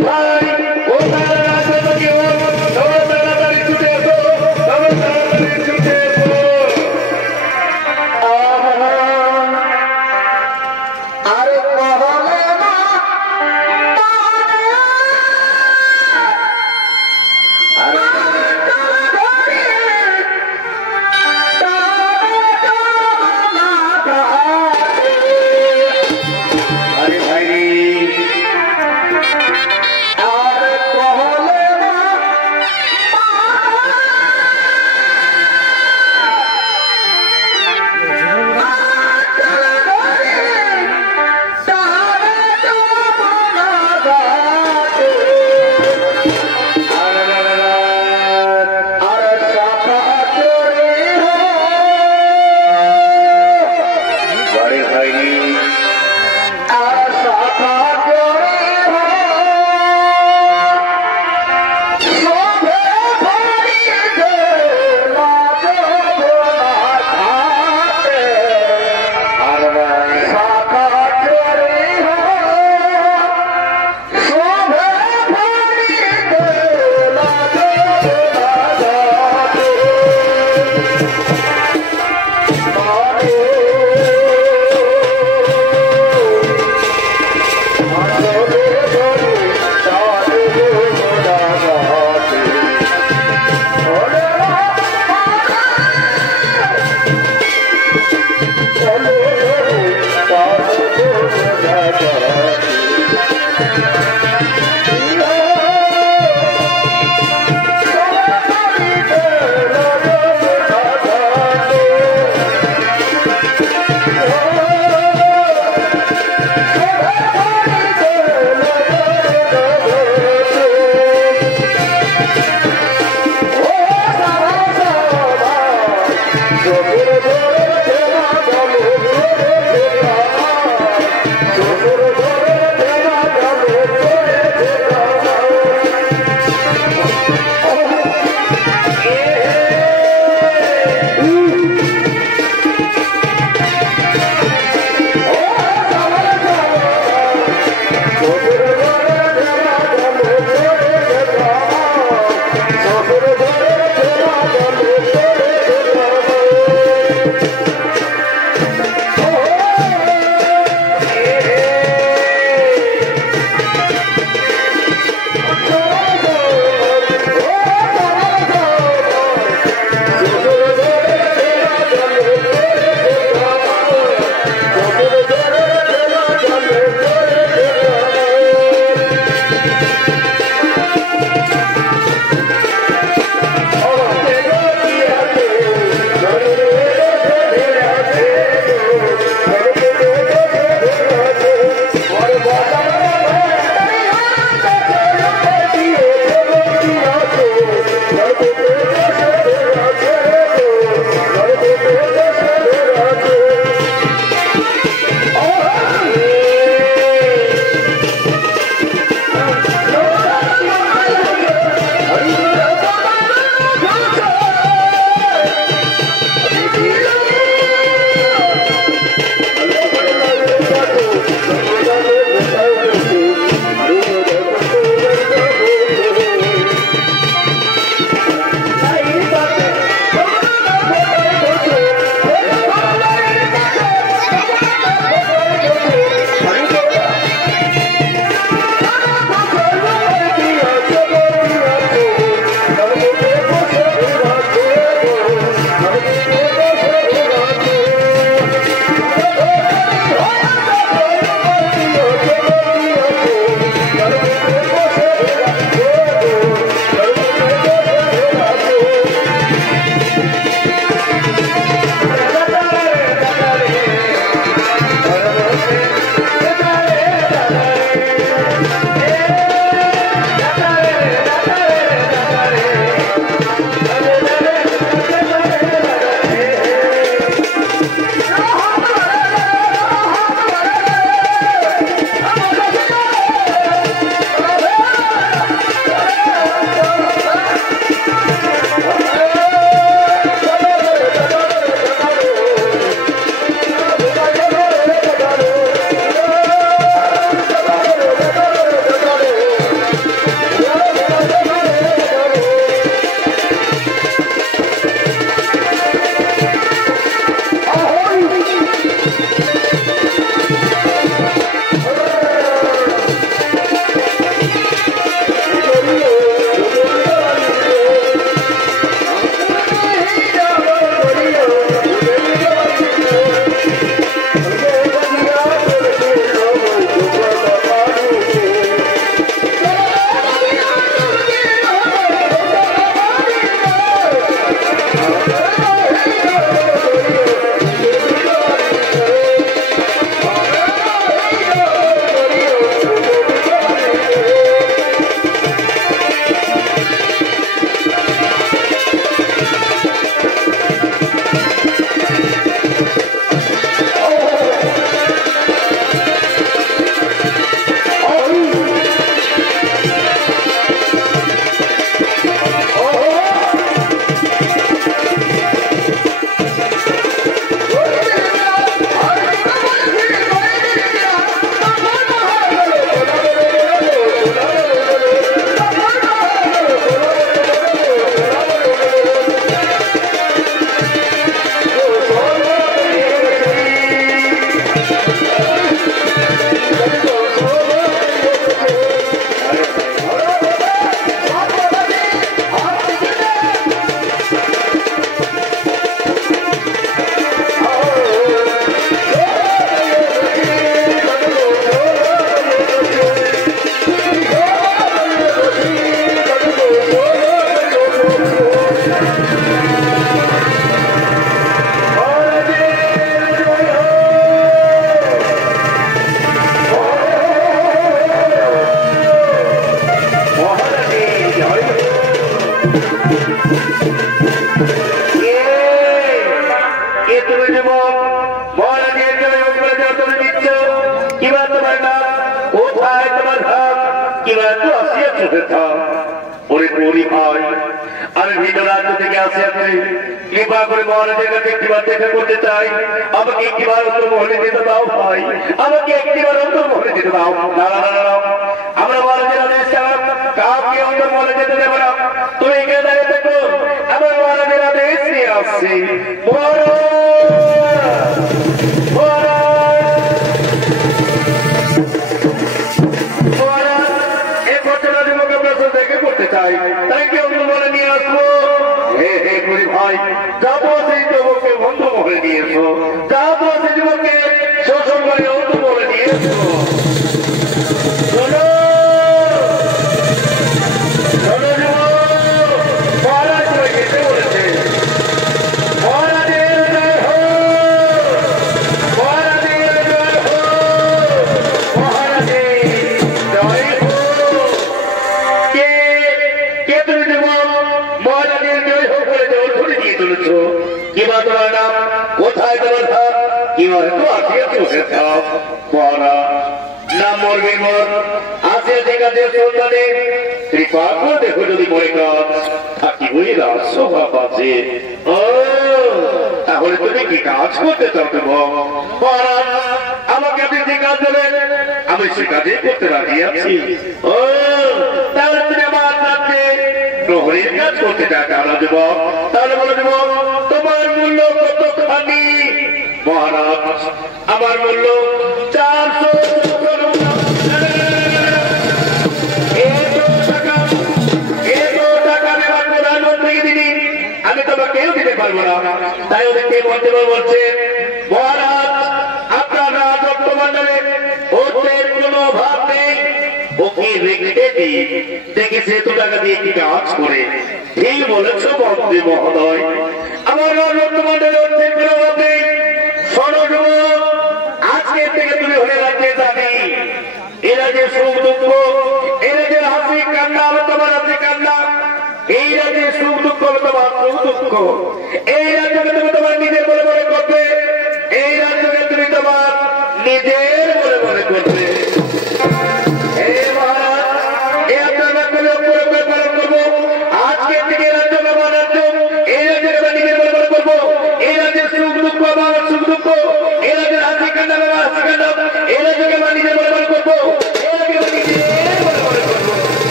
ভাই ও তারা আছে তো কেউ সবাই তাড়াতাড়ি ছুটে এসো সবাই তাড়াতাড়ি ছুটে এসো আরে বলে না আরে ভাই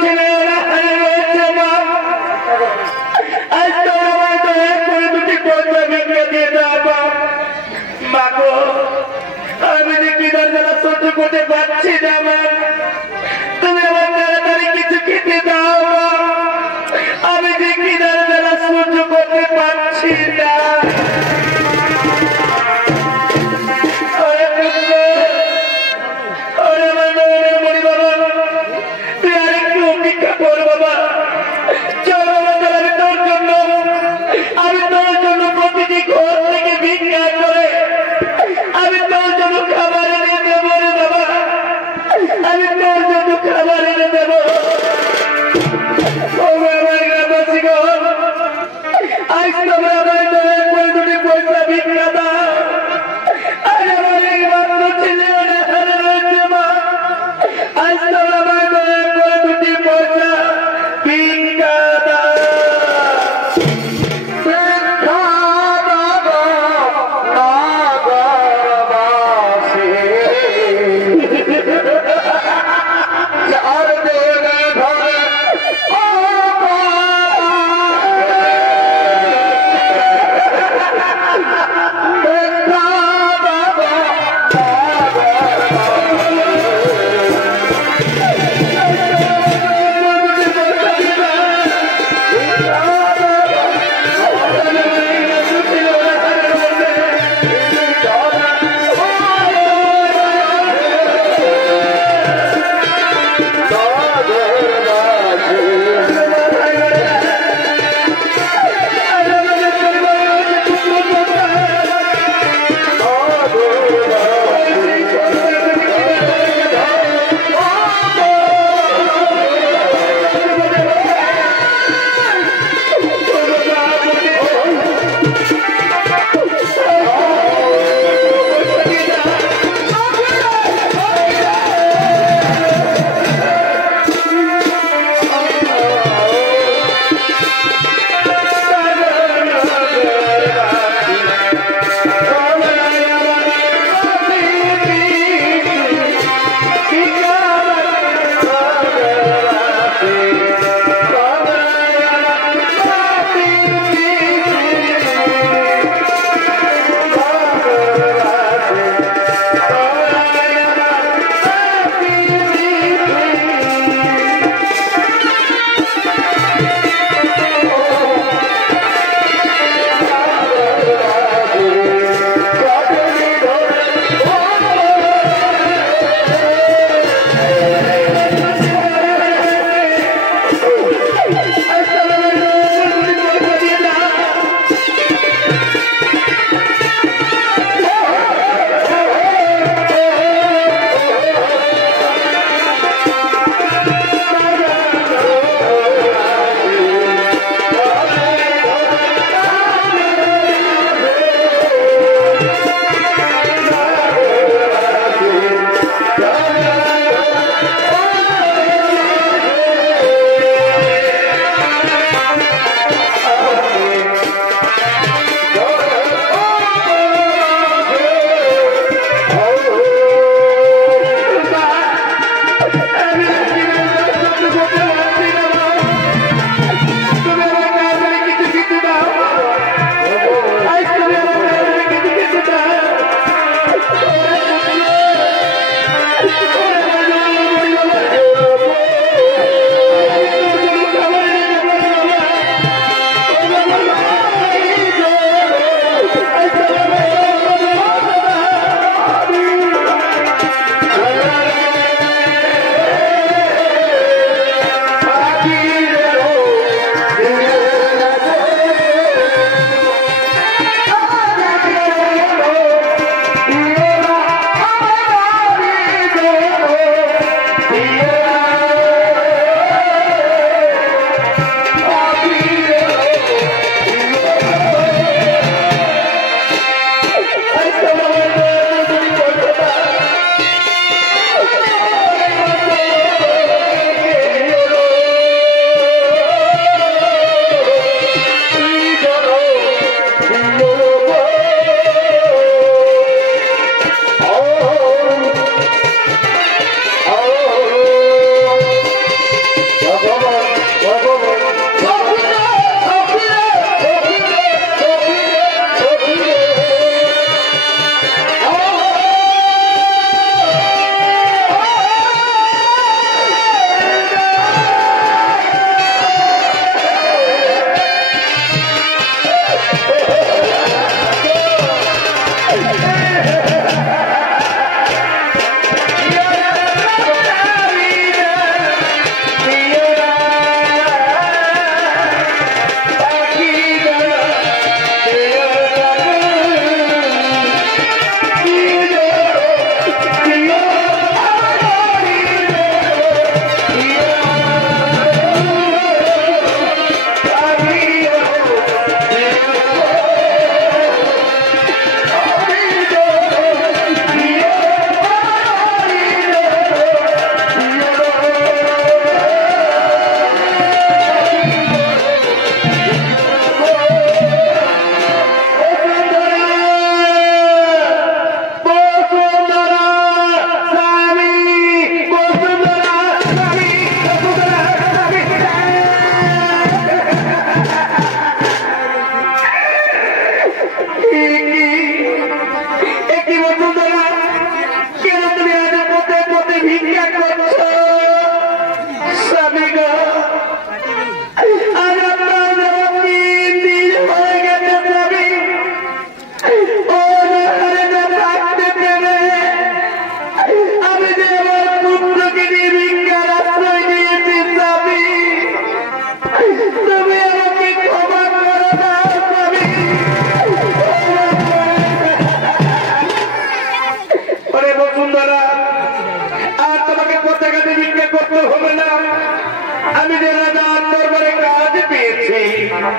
ছেলে রয়েছে মা আজ তো আমায় দয়া করে দুটি পয়সা ভিক্ষা দিয়ে দাও মা গো আমি যে খিদার জ্বালা সহ্য করতে পারছি না মা তুমি আমার তাড়াতাড়ি কিছু খেতে দাও আমি যে খিদার জ্বালা সহ্য করতে পারছি না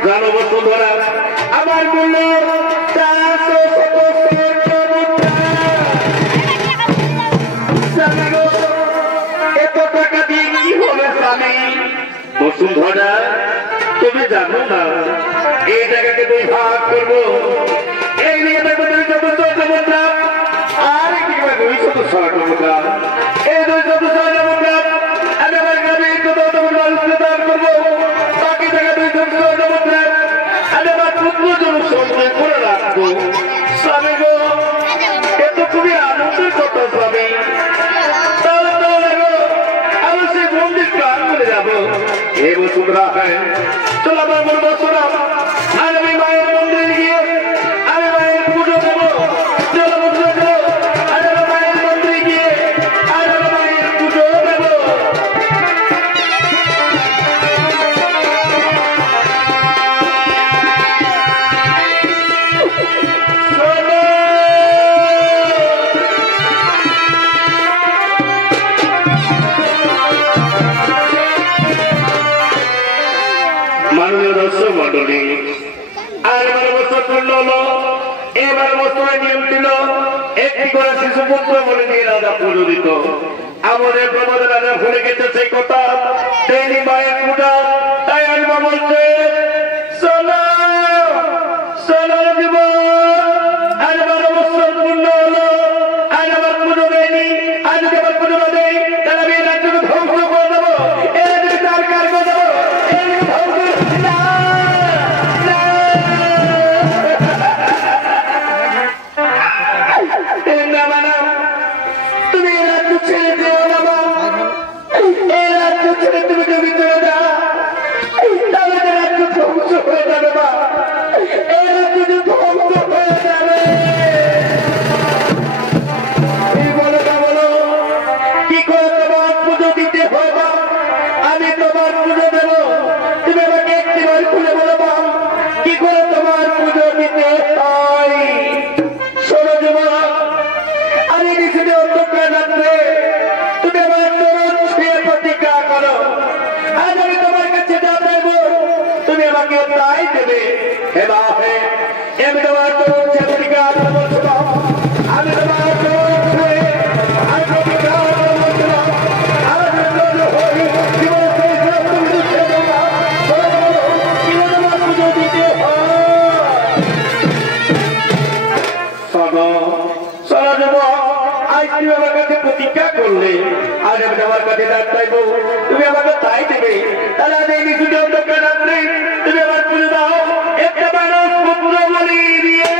জানো বসুন্ধরা আমার মূল্য 400 এত টাকা দিয়ে কি হবে স্বামী? বসুন্ধরা তুমি জানো না এই জায়গাকে 2 ভাগ করবো, এই নিয়ে দেখবো 214 মুদ্রা আর কি 216 মুদ্রা, এই 216 মুদ্রা আমি আমার গ্রামে মানুষকে দান করবো, বাকি জায়গা 216 মুদ্রা আমি আমার পুত্রজন সঞ্চয় করে রাখবো। স্বামী গো এ তো খুবই আনন্দের কথা স্বামী, তাহলে আমি সেই মন্দির প্রাণ করে যাবো। এই বসুন্ধরা হ্যাঁ চলো আমার মনে বসরা আর আমি মায়ের মন্দিরে গিয়ে আমি মায়ের পুজো দেবো। চলো বসরা আর আমি মায়ের মন্দিরে গিয়ে আর আমি মায়ের পুজো দেবো। মাননীয় দর্শক মন্ডলী আর এবার বছর পূর্ণ হলো, এবার বছরের নিয়ম ছিল একটি করে শিশু পুত্র বলে নিয়ে রাজা পুজো দিত। আমাদের প্রবাদ রাজা ভুলে গেছে সেই কথা, তেনি মায়ের পূজা। তাই আমি বলছে চলো চলো জীব আর এবার বছর পূর্ণ হলো, আর আমার পুজো দেয়নি, আজ যদি আমার পুজো না দেয় তাহলে আমি রাজ্যকে ধ্বংস করে দেবো, এর সরকার করে দেবো। তুমি রাজ্য ছেড়ে দিও না মা, এই রাজ্য ছেড়ে তুমি তুমি চলে যাও, তাহলে রাজ্য ধ্বংস হয়ে যাবে মা, এই রাজ্য ধ্বংস হয়ে যাবে। বলো না বলো কি করে তোমার পুজো দিতে হয় মা? আমি তোমার পুজো দেবো, তুমি আমাকে একটিবার খুলে বলো মা কি করে তোমার পুজো দিতে হয়। শোনো যুবক আমি নিশ্চিত অন্ধকার রাত্রে তুমি আমার তরুণ ছুঁয়ে প্রতিজ্ঞা করো, আজ আমি তোমার কাছে যা পাইবো তুমি আমাকে তাই দেবে। হে মা হে আমি তোমার তরুণ ছুঁয়ে প্রতিজ্ঞা করছিলাম, আমি তোমার তরুণ ছুঁয়ে আর প্রতিজ্ঞা করছিলাম, আমার হই জীবন পুজো দিতে হয়। তুমি আমার কাছে প্রতিজ্ঞা করলে আজ আমি আমার কাছে ডাক চাইবো, তুমি আমাকে তাই দেবে। তাহলে আজ এই নিশুতি অন্ধকার রাত্রে তুমি আমার পুজো দাও একটা মানুষ পুত্র বলি দিয়ে।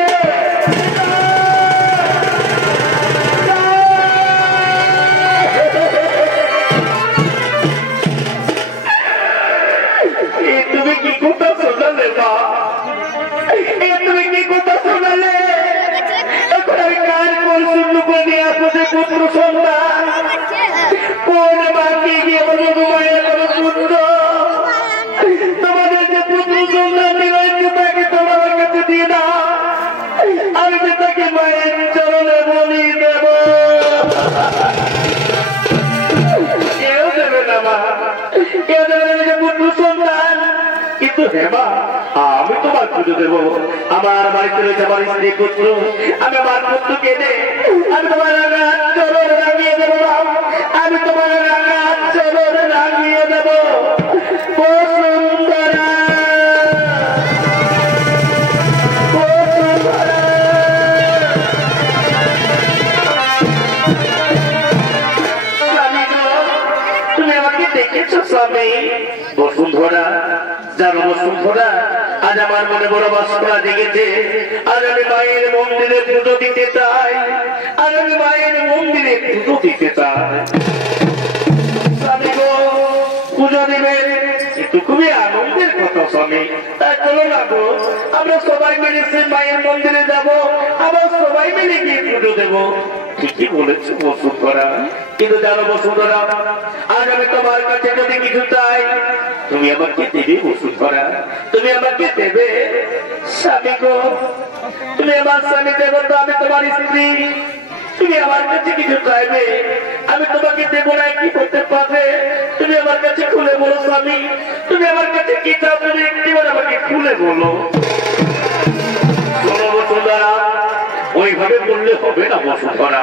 তুমি কি কথা শোনালে মা? তুমি কি কথা শোনালে? এখন আমি কার কোন শূন্য করে নিয়ে আসবো যে পুত্র সন্তান? কোন মাকে গিয়ে বলবো তোমার পুত্র, তোমাদের যে পুত্র সন্তান রয়েছে তাকে তোমরা আমার কাছে দিয়ে দাও, আমি যে তাকে মায়ের চরণে বলি দেব। কেউ দেবে না মা, কেউ দেবে না যে পুত্র সন্তান, কিন্তু হেমা আমি তোমার পুজো দেবো। আমার বাড়িতে রয়েছে আমার স্ত্রী পুত্র, আমি আমার পুত্রকে দে আমি তোমার চরণ রাঙিয়ে দেবো, আমি তোমার চরণ রাঙিয়ে দেবো। বসুন্ধরা তুমি আমাকে দেখেছো স্বামী? বসুন্ধরা জানো বসুন্ধরা আজ আমার মনে বড় বাসনা জেগেছে, আজ আমি মায়ের মন্দিরে পুজো দিতে চাই, আজ আমি মায়ের মন্দিরে পুজো দিতে চাই। স্বামী গো পুজো দিবেন কিন্তু খুবই আনন্দের কথা স্বামী, তাই চলো না গো আমরা সবাই মিলে সে মায়ের মন্দিরে যাবো, আবার সবাই মিলে গিয়ে পুজো দেবো। ঠিকই বলেছো বসুন্ধরা, কিন্তু জানো বসুন্ধরা আজ আমি তোমার কাছে যদি কিছু চাই তুমি আমাকে দেবে বসুন্ধরা, তুমি আমাকে দেবে। স্বামী গো তুমি আমার স্বামী দেব তো আমি তোমার স্ত্রী, তুমি আমার কাছে কিছু চাইবে, আমি তোমাকে দেবো না কি করতে পারবে তুমি আমার কাছে খুলে বলো স্বামী তুমি আমার কাছে কি চাও তুমি একটিবার আমাকে খুলে বলো শোনো বসুন্ধরা ওইভাবে বললে হবে না বসুন্ধরা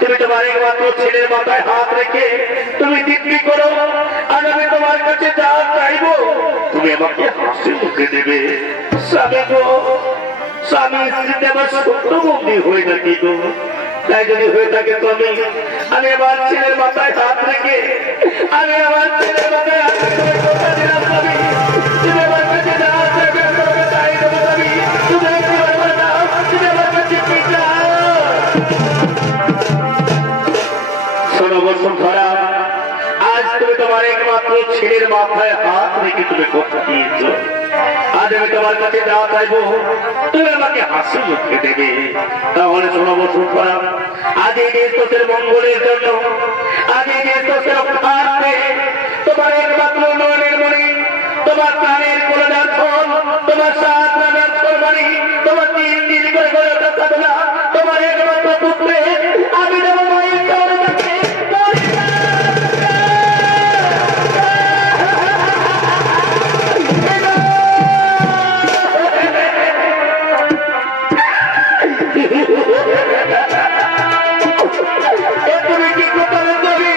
তুমি তোমার একমাত্র ছেলের মাথায় হাত রেখে তুমি দিব্যি করো আর আমি তোমার কাছে যা চাইবো তুমি আমাকে হাসি মুখে দেবে স্বামী গো স্বামী স্ত্রীতে আমার সত্য বন্দী হয়ে নাকি গো তাই যদি হয়ে থাকে তুমি আমি আমার ছেলের মাথায় হাত রেখে আমি আমার ছেলের মাথায় হাত রেখে কথা দিলাম স্বামী তুমি আমার কাছে যা চাইবে তোমাকে তাই দেবো স্বামী তুমি একবার দাও তুমি আমার কাছে কি চাও শোনো বসুন্ধরা আজ তুমি তোমার একমাত্র ছেলের মাথায় হাত রেখে তুমি কথা দিয়েছ আজ আমি তোমার কাছে যা চাইবো তুমি আমাকে হাসি মুখে দেবে তাহলে শোনো বসুন্ধরা আজ এই দেশের মঙ্গলের জন্য আজ এই দেশের রক্ষার্থে তোমার একমাত্র নয়নের মণি তোমার প্রাণের কলজার ফল তোমার সাত রাজার ফলবাড়ি তোমার তিন দিন করে করে সাধনা তোমার একমাত্র পুত্রে আমি দেবো মায়ের চরণ কাছে তুমি কি কথা বলবি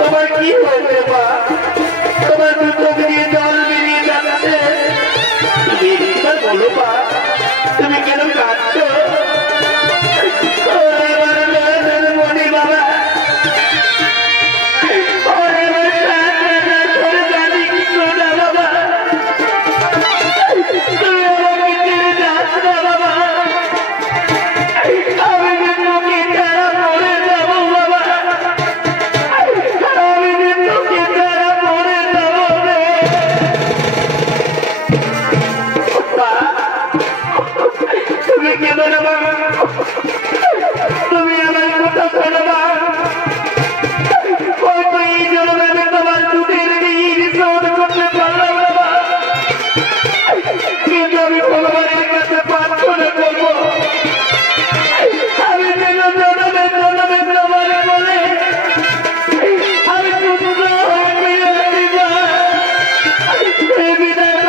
তোমার কি হয়েছে মা তোমার দু চোখ দিয়ে জল বেরিয়ে যাচ্ছে বলো মা তুমি কেন কাঁদছো মনে বাবা তুমি আমার কথা শোনো মা হয়তো এই জন্মে আমি তোমার দুধের ঋণ শোধ করতে পারলাম না কিন্তু আমি ভগবানের কাছে প্রার্থনা করবো আমি যেন জন্মে জন্মে তোমার বলে আমি পুত্র বিদায়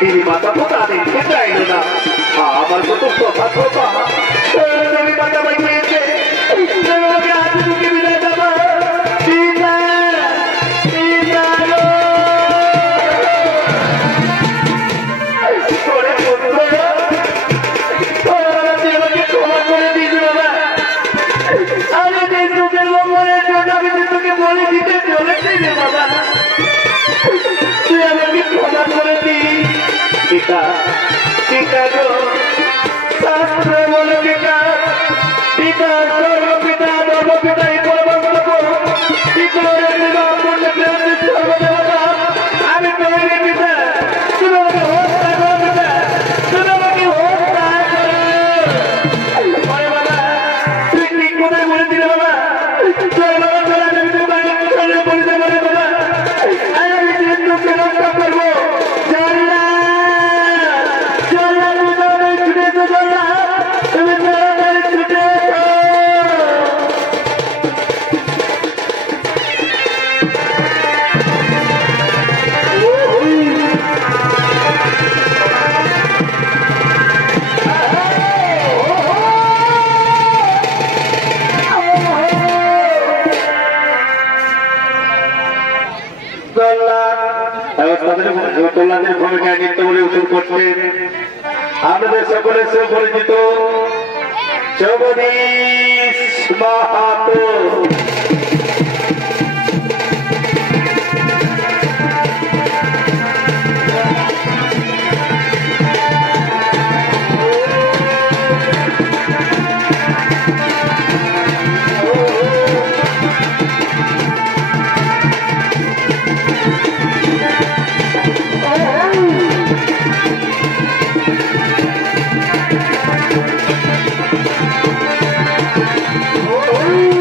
তিনি মাতা তো তাদেরকে চাইল না আমার কত কথা কথা মাতা বাঁচিয়েছে আজ দুটি বিদায় দেবো ক্ষমা করে দিস বাবা আমি দেশের মঙ্গলের জন্য আমি তোকে বলে দিতে চলেছি রে বাবা তুই আমাকে ক্ষমা করে দিস পিতা পিতা গো শাস্ত্র বলে পিতা পিতা সর্বপিতা ধর্মপিতা এই পরমস্তক পিতরের বিবাহ করলে সর্বদেবতা আমি তৈরি পিতা তুমি আমাকে হত্যা করো পিতা তুমি আমাকে হত্যা প্রহ্লাদের ভূমিকায় নৃত্য পরিবেশন করছেন আমাদের সকলের সুপরিচিত জগদীশ মাহাতো। Oh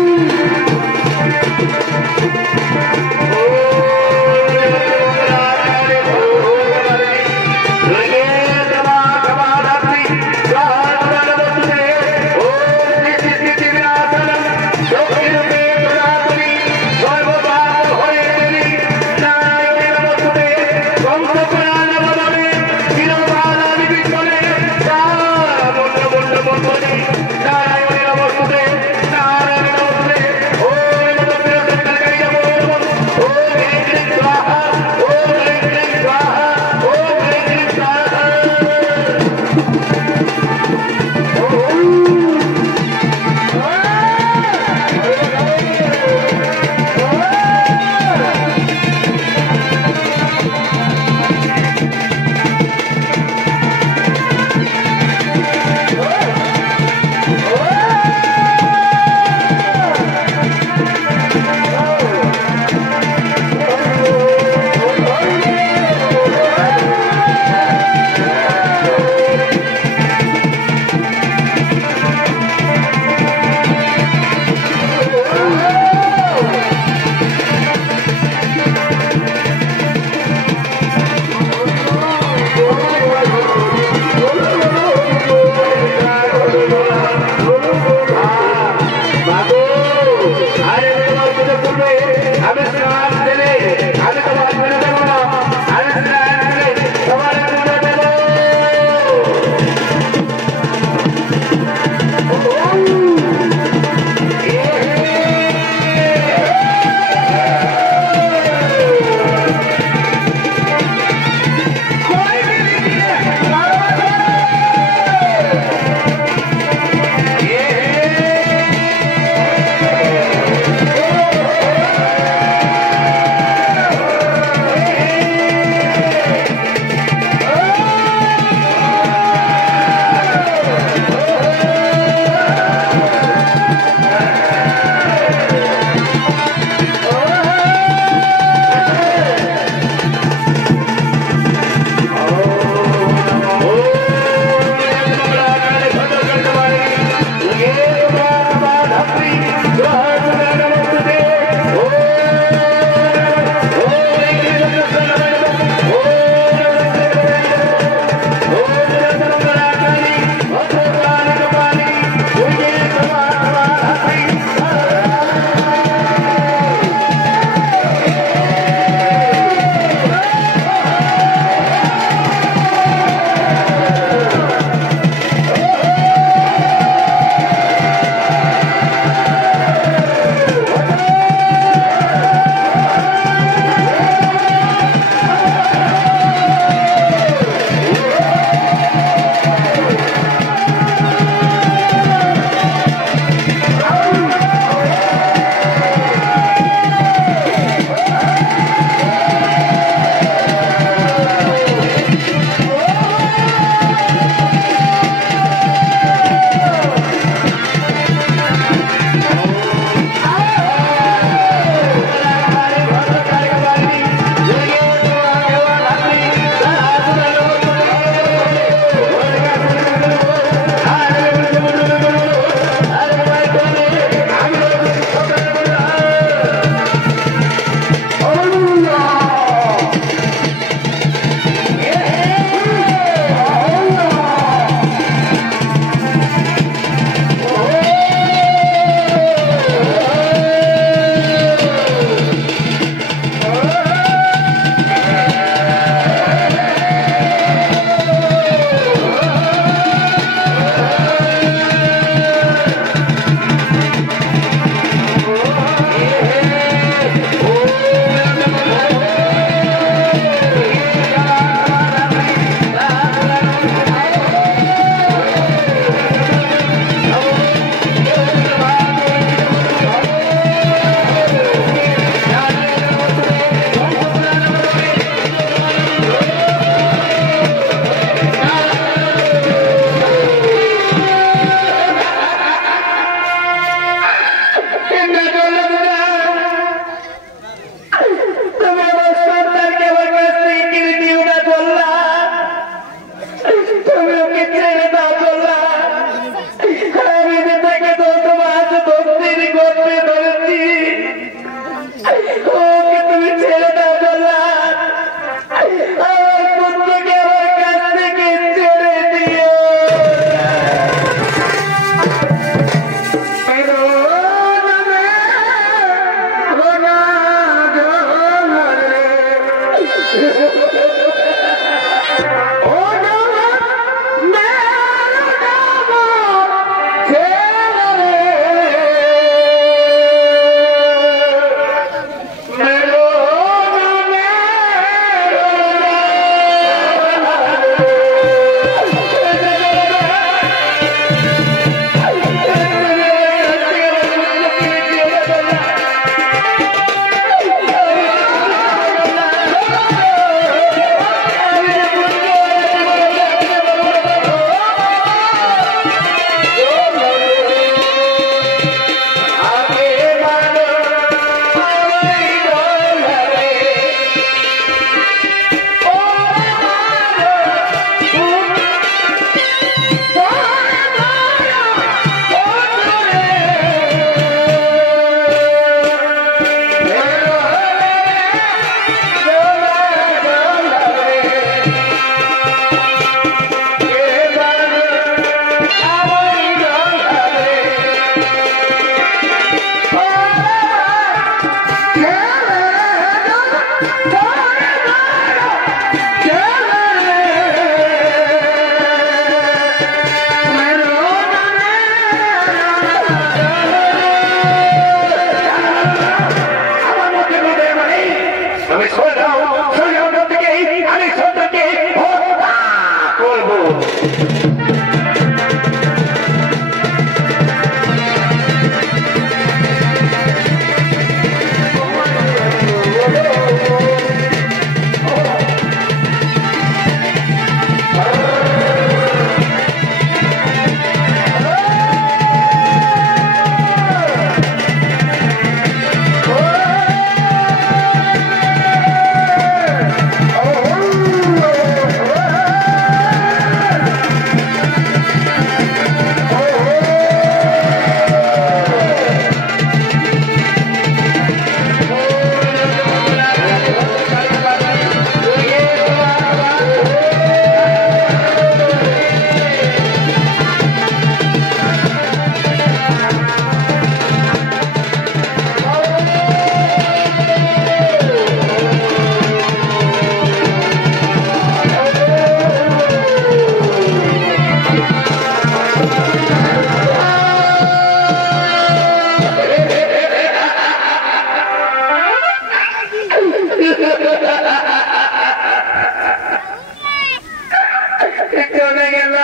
চলে গেল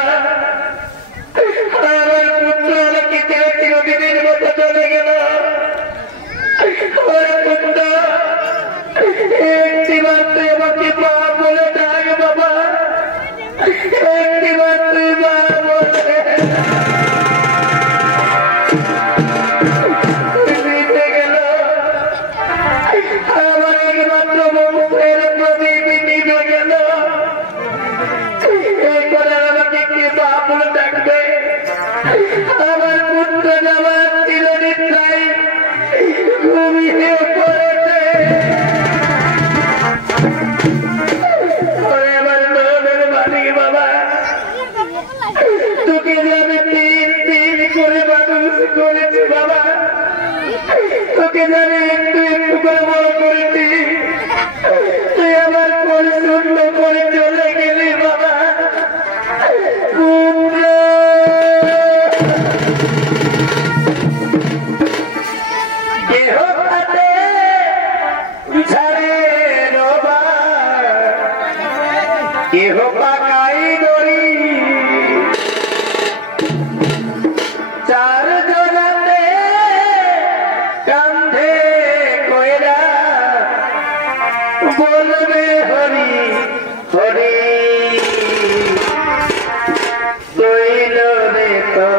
আমার পুত্র আমাকে চিরদিনের মতো চলে গেল। আমার পুত্র একটি মাত্র আমাকে মা বলে ডাক বাবা, একটি মাত্র মা বলে গেল। আমার একমাত্র বংশের প্রদীপ নিভে গেল। আমাকে কে মা বলে ডাকবে? আমার পুত্র আমার চিরনিদ্রায় ঘুমিয়ে পড়েছে। আমার নদের মালিক বাবা, তোকে যে আমি তিন দিন করে মানুষ করেছি বাবা, তোকে যে আমি একটু একটু করে বড় করেছি, তুই আমার কোন শূন্য করে চলে গেলি বাবা। কেহ পাকাই দড়ি চার জনাতে কান্ধে কইরা বলবে হরি হরি, দইল রে তো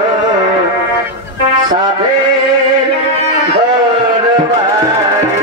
সাধের ঘর বাড়ি।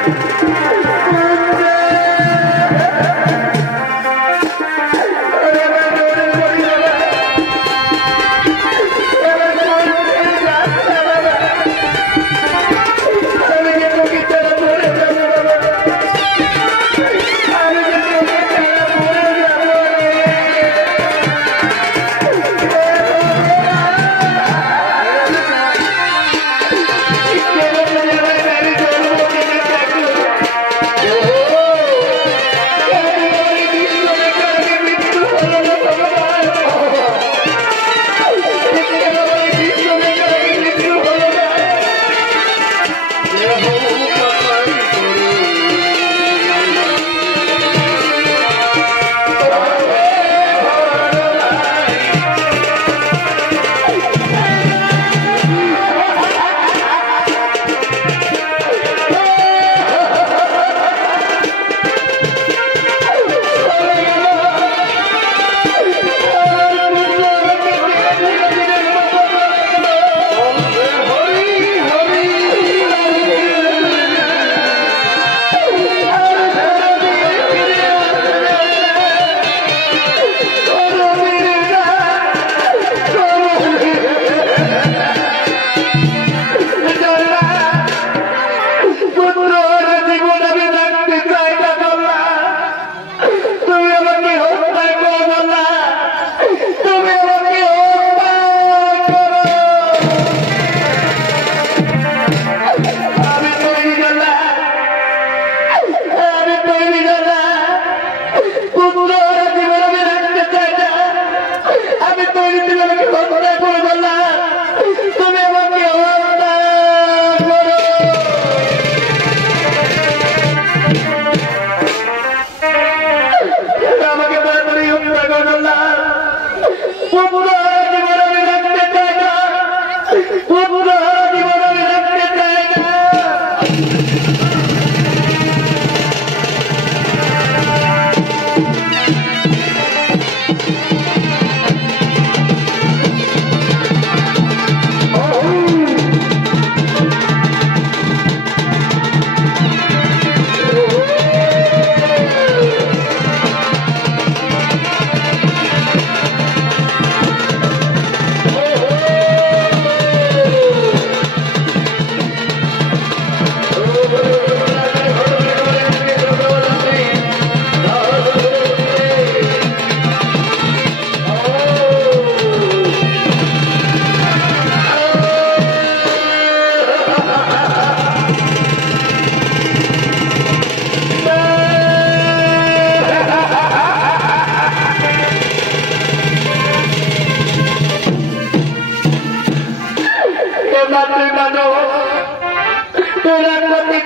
তোরা প্রতি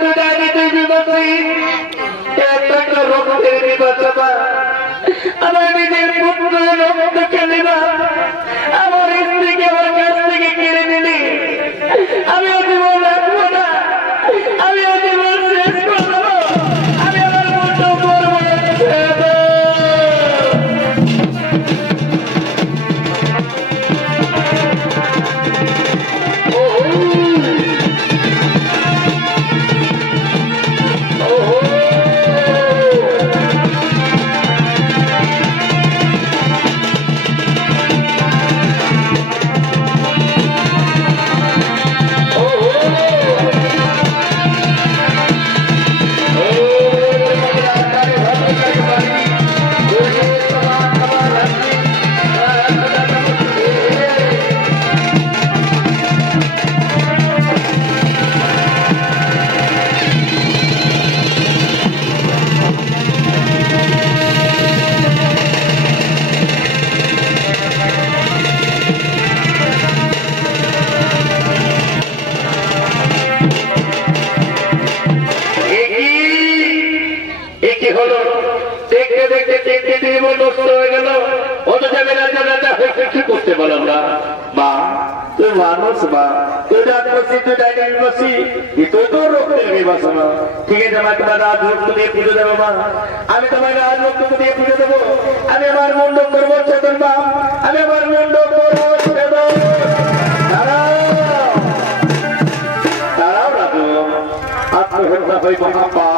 রক্তের বিবেচনা আমার নিজের পুত্র রক্ত খেলে না আমার স্ত্রীকে আমার কাছ থেকে কেড়ে নিলি আমি জীবন রাখবো না আমি জীবন শেষ করবো আমি আমার মতো করবো মানুষ বা তুই বসি তুই ডাইনিং বসি তুই তো রক্তের বিবাসনা ঠিক আছে মা তোমার রাজ রক্ত দিয়ে পুজো দেবো মা আমি তোমার রাজ রক্ত দিয়ে পুজো দেবো আমি আমার মুন্ড করবো চেতন মা আমি আমার মুন্ড করবো চেতন দাঁড়াও রাজু আত্মহত্যা হই মহাপা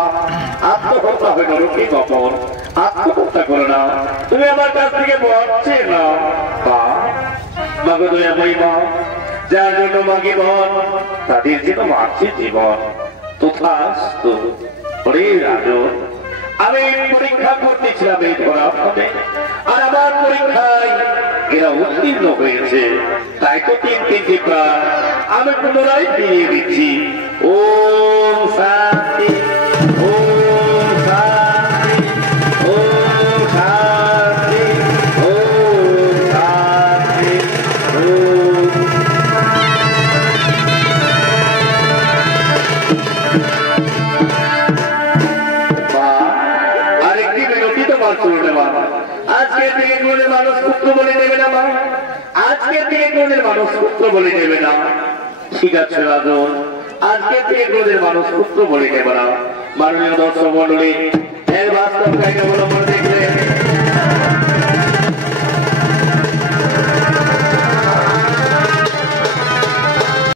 আত্মহত্যা হই নরকি গপন আত্মহত্যা করো না তুমি আমার কাছ থেকে বলছে না বা মাগো দয়া মহিমা যার জন্য মাগি মন তাদের জন্য মারছে জীবন তথাস্তু ওরে রাজন আমি পরীক্ষা করতেছিলাম এই ধরাপথে আর আমার পরীক্ষায় এরা উত্তীর্ণ হয়েছে তাই তো তিনটি প্রাণ আমি পুনরায় ফিরিয়ে দিচ্ছি ওম শান্তি ওম শান্তি ওম শান্তি ওম শান্তি ওম আরেকটি বিনতি তোমার শুনে মা আজকের থেকে কোন মানুষ পুত্র বলে নেবে না মা আজকের থেকে কোন মানুষ পুত্র বলে নেবে না ঠিক আছে রাজন আজকের থেকে কোন মানুষ পুত্র বলে নেবে না মাননীয় দর্শক মন্ডলী এর বাস্তব কাহিনী অবলম্বন